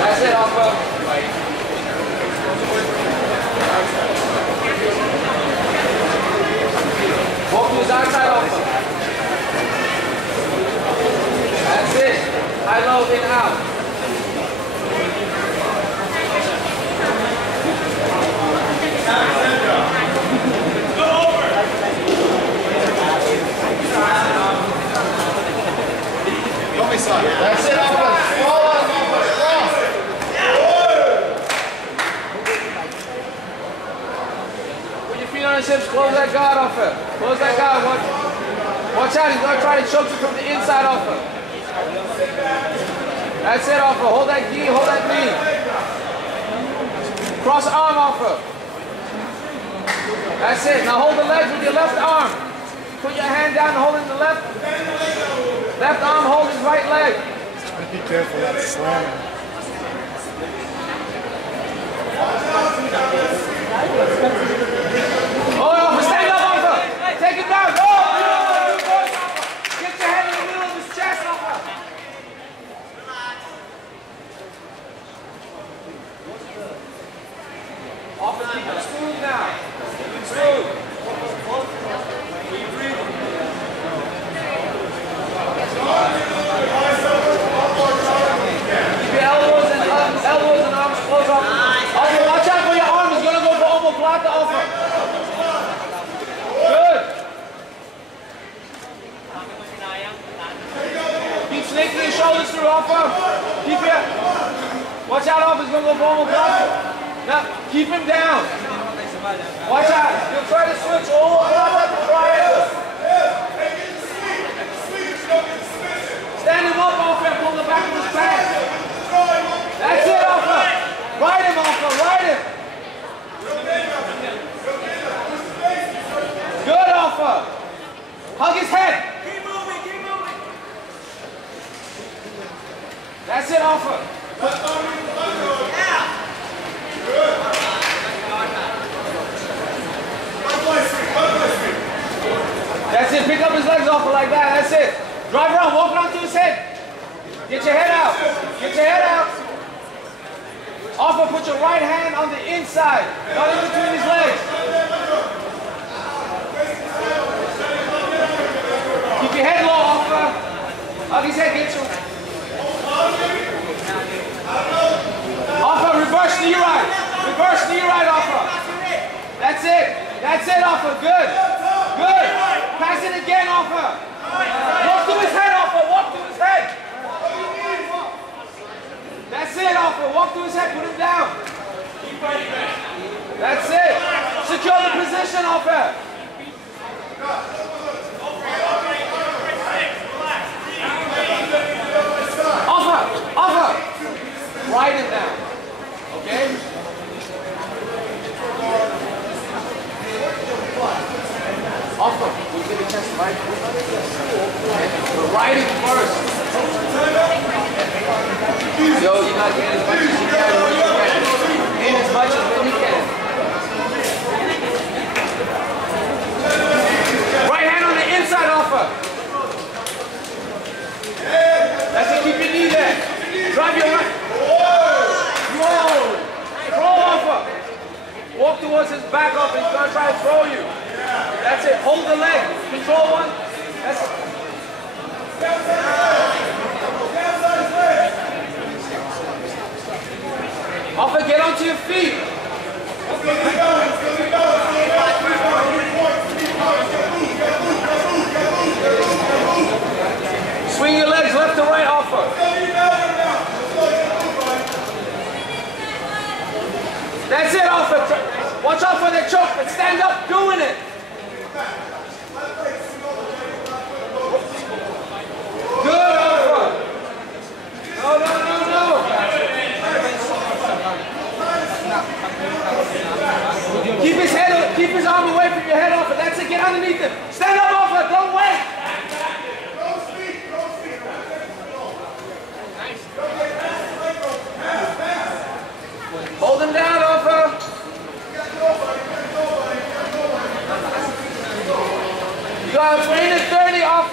That's it, Alpha. Walk to his outside, Alpha. That's it. High, low, in, out. That's it, Alpha. Close that guard off her. Close that guard. Watch out, he's going to try to choke you from the inside off her. That's it, off her. Hold that gi, hold that knee. Cross arm off her. That's it. Now hold the legs with your left arm. Put your hand down and hold it in the left. Left arm, hold his right leg. Be careful, that's slamming. Oh, stand up, Alpha! Take it down! Go! Get your head in the middle of his chest, Alpha! Alpha, keep it smooth now. Keep it smooth. Keep breathing. Keep your elbows and arms close off. Alpha, watch out for your arm. He's going to go for omoplata, Alpha. Good. Keep snaking your shoulders through, Alpha. Keep it. Watch out, Alpha. He's going to go for omoplata. Now, keep him down. Watch out. He'll try to switch omoplata to triangle. Stand him up, Alpha, and pull the back of his pants. That's it, Alpha. Ride him, Alpha. Ride him. Good, Alpha. Hug his head. Keep moving, keep moving. That's it, Alpha. Yeah. Good. That's it. Pick up his legs, Alpha, like that. That's it. Drive around. Walk around to his head. Get your head out. Get your head out. Alpha, put your right hand on the inside, not in between his legs. Keep your head low, Alpha. Hug his head, get you. Alpha, reverse knee right. Reverse knee right, Alpha. That's it. That's it, Alpha. Good. Good. Pass it again, Alpha. Walk to his head, Alpha. Walk to his head. That's it, Alpha. Walk to his head. Put him down. That's it. Secure the position, Alpha. Alpha. Alpha. Ride him down. Okay? Alpha. We'll get a chance to ride him. We're riding first. Yo, you're not getting as much as you can when you can. In as much as when you can. Right hand on the inside, Alpha. That's it, keep your knee there. Drive your right. Roll. Throw, Alpha. Walk towards his back, Alpha. He's going to try to throw you. That's it. Hold the leg. Control one. That's it. Alpha, get onto your feet. Swing your legs left to right, Alpha. That's it, Alpha. Watch out for that choke, but stand up doing it. Good, Alpha. No.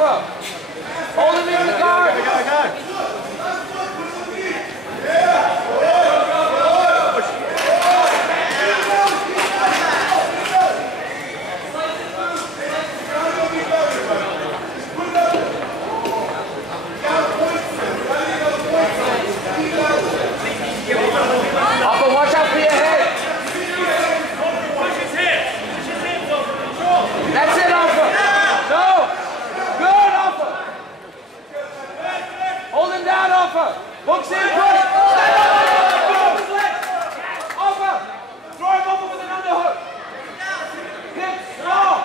offer. Hold him in the guard. Offer, watch out for your head. That's it, offer. No. Good, offer. Hold him down, offer. Hooks in, push. Stand up, offer. Offer. Throw him over with an underhook. Hit, strong.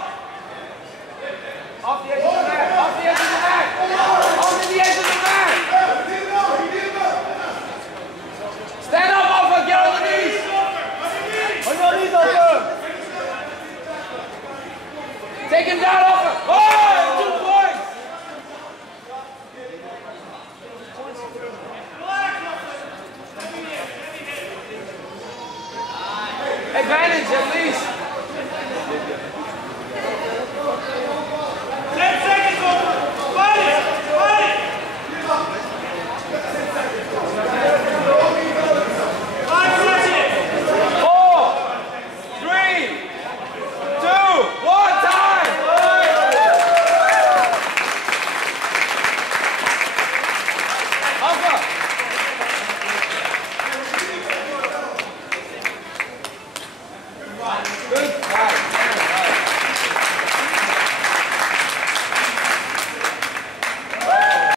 Off the edge of the mat. Off the edge of the mat. Off the edge of the mat. Stand up, offer. Get on the knees. On your knees, offer. Take him down, offer. Oh, 2 points. Advantage at least.